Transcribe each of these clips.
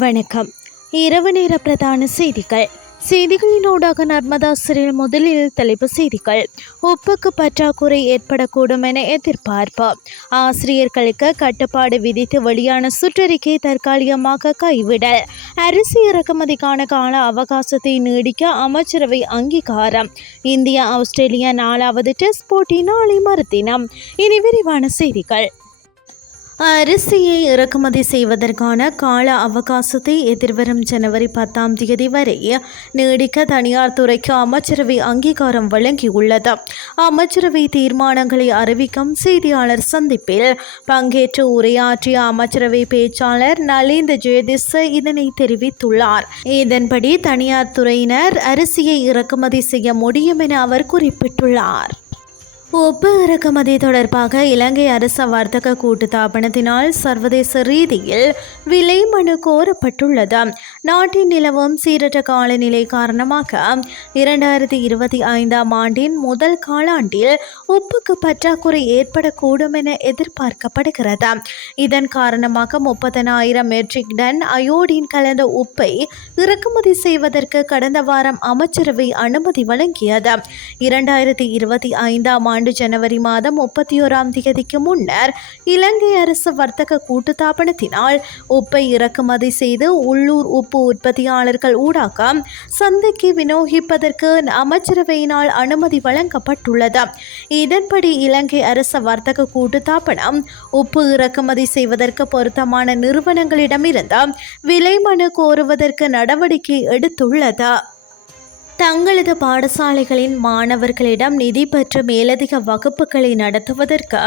வணக்கம். இரவு நேர பிரதான செய்திகள். செய்திகளினூடாக நர்மதா சிறையில் முதலில் தலைப்பு செய்திகள். உப்புக்கு பற்றாக்குறை ஏற்படக்கூடும் என எதிர்பார்ப்பு. ஆசிரியர்களுக்கு கட்டுப்பாடு விதித்து வெளியான சுற்றறிக்கை தற்காலிகமாக கைவிடல். அரிசி இறக்குமதிக்கான கால அவகாசத்தை நீடிக்க அமைச்சரவை அங்கீகாரம். இந்தியா ஆஸ்திரேலியா நாலாவது டெஸ்ட் போட்டி நாளை மறுதினம். இனி விரிவான செய்திகள். அரிசியை இறக்குமதி செய்வதற்கான கால அவகாசத்தை எதிர்வரும் ஜனவரி பத்தாம் தேதி வரை நீடிக்க தனியார் துறைக்கு அமைச்சரவை அங்கீகாரம் வழங்கியுள்ளது. அமைச்சரவை தீர்மானங்களை அறிவிக்கும் செய்தியாளர் சந்திப்பில் பங்கேற்று உரையாற்றிய அமைச்சரவை பேச்சாளர் நலிந்த ஜெயதிஸ் இதனை தெரிவித்துள்ளார். இதன்படி தனியார் துறையினர் அரிசியை இறக்குமதி செய்ய முடியும் என அவர் குறிப்பிட்டுள்ளார். உப்பு இறக்குமதி தொடர்பாக இலங்கை அரச வர்த்தக கூட்டுத்தாபனத்தினால் சர்வதேச ரீதியில் விலை மனு கோரப்பட்டுள்ளது. நாட்டின் நிலவும் சீரற்ற காலநிலை காரணமாக இரண்டாயிரத்தி இருபத்தி ஐந்தாம் ஆண்டின் முதல் காலாண்டில் உப்புக்கு பற்றாக்குறை ஏற்படக்கூடும் என எதிர்பார்க்கப்படுகிறது. இதன் காரணமாக முப்பதனாயிரம் மெட்ரிக் டன் அயோடின் கலந்த உப்பை இறக்குமதி செய்வதற்கு கடந்த வாரம் அமைச்சரவை அனுமதி வழங்கியது. இரண்டாயிரத்தி இருபத்தி ஐந்தாம் ஆண்டு ஜனவரி மாதம் முப்பத்தி ஓராம் தேதிக்கு முன்னர் இலங்கை அரசு வர்த்தக கூட்டுத்தாபனத்தினால் உப்பை இறக்குமதி செய்து உள்ளூர் உப்பு உற்பத்தியாளர்கள் ஊடாக சந்தைக்கு விநியோகிப்பதற்கு அமைச்சரவையினால் அனுமதி வழங்கப்பட்டுள்ளது. இதன்படி இலங்கை அரசு வர்த்தக கூட்டுத்தாபனம் உப்பு இறக்குமதி செய்வதற்கு பொருத்தமான நிறுவனங்களிடமிருந்து விலை மனு கோருவதற்கு நடவடிக்கை எடுத்துள்ளது. தங்களது பாடசாலைகளின் மாணவர்களிடம் நிதி பெற்று மேலதிக வகுப்புகளை நடத்துவதற்கு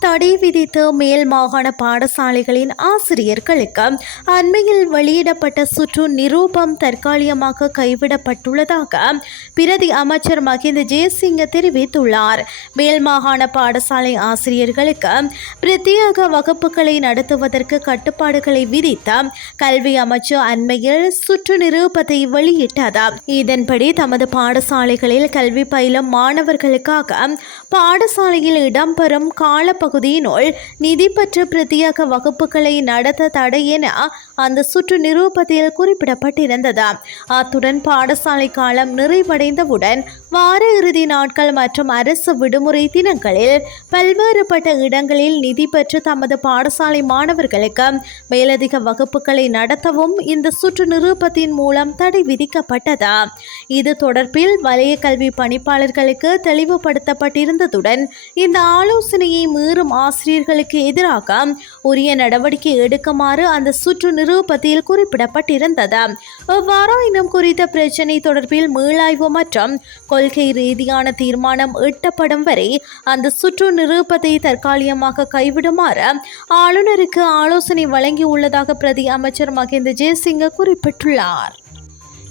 தடை விதித்து மேல் மாகாண பாடசாலைகளின் ஆசிரியர்களுக்கு அண்மையில் வெளியிடப்பட்ட சுற்று நிரூபம் தற்காலிகமாக கைவிடப்பட்டுள்ளதாக பிரதி அமைச்சர் மகிந்த ஜெயசிங்க தெரிவித்துள்ளார். மேல் மாகாண பாடசாலை ஆசிரியர்களுக்கு பிரத்யேக வகுப்புகளை நடத்துவதற்கு கட்டுப்பாடுகளை விதித்த கல்வி அமைச்சு அண்மையில் சுற்று நிரூபத்தை வெளியிட்டது. இதன்படி தமது பாடசாலைகளில் கல்வி பயிலும் மாணவர்களுக்காக பாடசாலையில் இடம்பெறும் காலப்பகுதியினுள் நிதி பெற்ற பிரத்யேக வகுப்புகளை நடத்த தடை என அந்த சுற்று நிரூபத்தில் குறிப்பிடப்பட்டிருந்தது. அத்துடன் பாடசாலை காலம் நிறைவடைந்தவுடன் வார இறுதி நாட்கள் மற்றும் அரசு விடுமுறை தினங்களில் பல்வேறுபட்ட இடங்களில் நிதி பெற்று தமது பாடசாலை மாணவர்களுக்கு மேலதிக வகுப்புகளை நடத்தவும் இந்த சுற்று நிரூபத்தின் மூலம் தடை விதிக்கப்பட்டது. இது தொடர்பில் வலய கல்வி பணிப்பாளர்களுக்கு தெளிவுபடுத்தப்பட்டிருந்ததுடன் இந்த ஆலோசனையை மீறும் ஆசிரியர்களுக்கு எதிராக உரிய நடவடிக்கை எடுக்குமாறு அந்த சுற்று நிரூபத்தில் குறிப்பிடப்பட்டிருந்தது. எவ்வாறாயினும் குறித்த பிரச்சினை தொடர்பில் மீளாய்வு மற்றும் கொள்கை ரீதியான தீர்மானம் எட்டப்படும் வரை அந்த சுற்று நிரூபத்தை தற்காலிகமாக கைவிடுமாறு ஆளுநருக்கு ஆலோசனை வழங்கியுள்ளதாக பிரதி அமைச்சர் மகேந்திர ஜெயசிங்க குறிப்பிட்டுள்ளார்.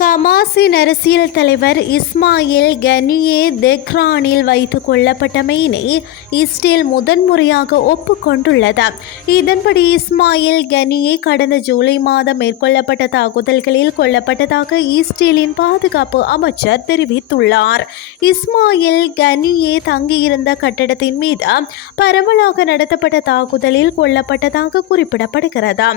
கமாசின் அரசியல் தலைவர் இஸ்மாயில் கனியே தெக்ரானில் வைத்து கொல்லப்பட்டமையினை இஸ்ரேல் முதன்முறையாக ஒப்புக்கொண்டுள்ளது. இதன்படி இஸ்மாயில் கனியே கடந்த ஜூலை மாதம் மேற்கொள்ளப்பட்ட தாக்குதல்களில் கொல்லப்பட்டதாக இஸ்ரேலின் பாதுகாப்பு அமைச்சர் தெரிவித்துள்ளார். இஸ்மாயில் கனியே தங்கியிருந்த கட்டடத்தின் மீது பரவலாக நடத்தப்பட்ட தாக்குதலில் கொல்லப்பட்டதாக குறிப்பிடப்படுகிறது.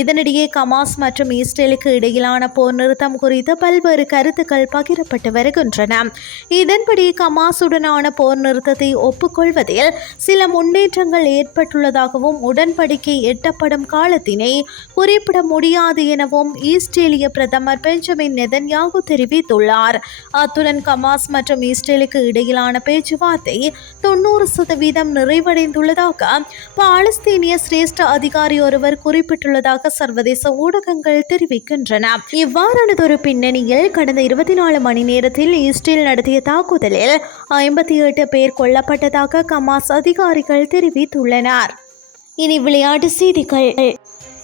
இதனிடையே கமாஸ் மற்றும் இஸ்ரேலுக்கு இடையிலான போர் நிறுத்தம் குறித்து பல்வேறு கருத்துக்கள் பகிரப்பட்டு வருகின்றன. இதன்படி கமாசுடனான போர் நிறுத்தத்தை ஒப்புக்கொள்வதில் சில முன்னேற்றங்கள் ஏற்பட்டுள்ளதாகவும் உடன்படிக்கை எட்டப்படும் காலத்தினை குறிப்பிட முடியாது எனவும் ஈஸ்ட்ரேலிய பிரதமர் பெஞ்சமின் நெதன்யாகு தெரிவித்துள்ளார். அத்துடன் கமாஸ் மற்றும் இஸ்ரேலுக்கு இடையிலான பேச்சுவார்த்தை தொண்ணூறு சதவீதம் நிறைவடைந்துள்ளதாக பாலஸ்தீனிய சிரேஷ்ட அதிகாரி ஒருவர் குறிப்பிட்டுள்ளதாக சர்வதேச ஊடகங்கள் தெரிவிக்கின்றன. இவ்வாறானதொரு பின்னணியில் கடந்த இருபத்தி நாலு மணி நேரத்தில் இஸ்ரேல் நடத்திய தாக்குதலில் ஐம்பத்தி எட்டு பேர் கொல்லப்பட்டதாக கமாஸ் அதிகாரிகள் தெரிவித்துள்ளனர். இனி விளையாட்டு செய்திகள்.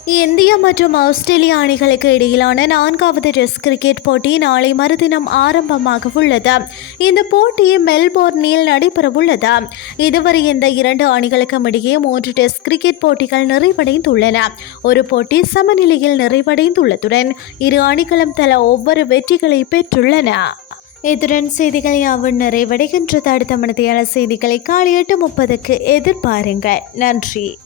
இந்தியா மற்றும் ஆஸ்திரேலியா அணிகளுக்கு இடையிலான நான்காவது டெஸ்ட் கிரிக்கெட் போட்டி நாளை மறுதினம் ஆரம்பமாக உள்ளது இந்த போட்டி மெல்போர்னில் நடைபெறவுள்ளது. இதுவரை இந்த இரண்டு அணிகளுக்கும் இடையே மூன்று டெஸ்ட் கிரிக்கெட் போட்டிகள் நிறைவடைந்துள்ளன. ஒரு போட்டி சமநிலையில் நிறைவடைந்துள்ளதுடன் இரு அணிகளும் தலா ஒவ்வொரு வெற்றிகளை பெற்றுள்ளன. இத்துடன் செய்திகள் யாவும் நிறைவடைகின்றது. அடுத்த மனதையான செய்திகளை காலை எட்டு முப்பதுக்கு எதிர்பாருங்கள். நன்றி.